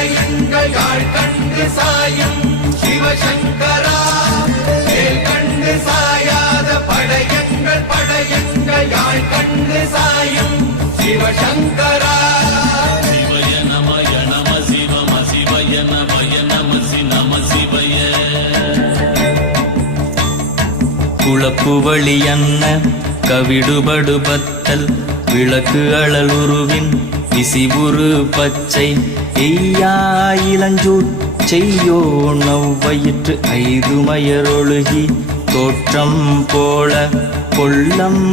படையங்கள் யாழ் கண்டு சாயும் சிவசங்கரா வேல் கண்டு சாயாத படையங்கள் யாழ் கண்டு சாயும் சிவசங்கரா சிவய நமய நம சிவம சிவய நமய நம நம சிவய குளப்புவழி அன்ன கவிடுபடு பத்தல் விளக்கு அழலுருவின் விசிபுரு பச்சை எய்யா இளஞ்சூட் செய்யோ நவ்வயிற்று ஐதுமயரொழுகி தோற்றம் போல கொள்ளம்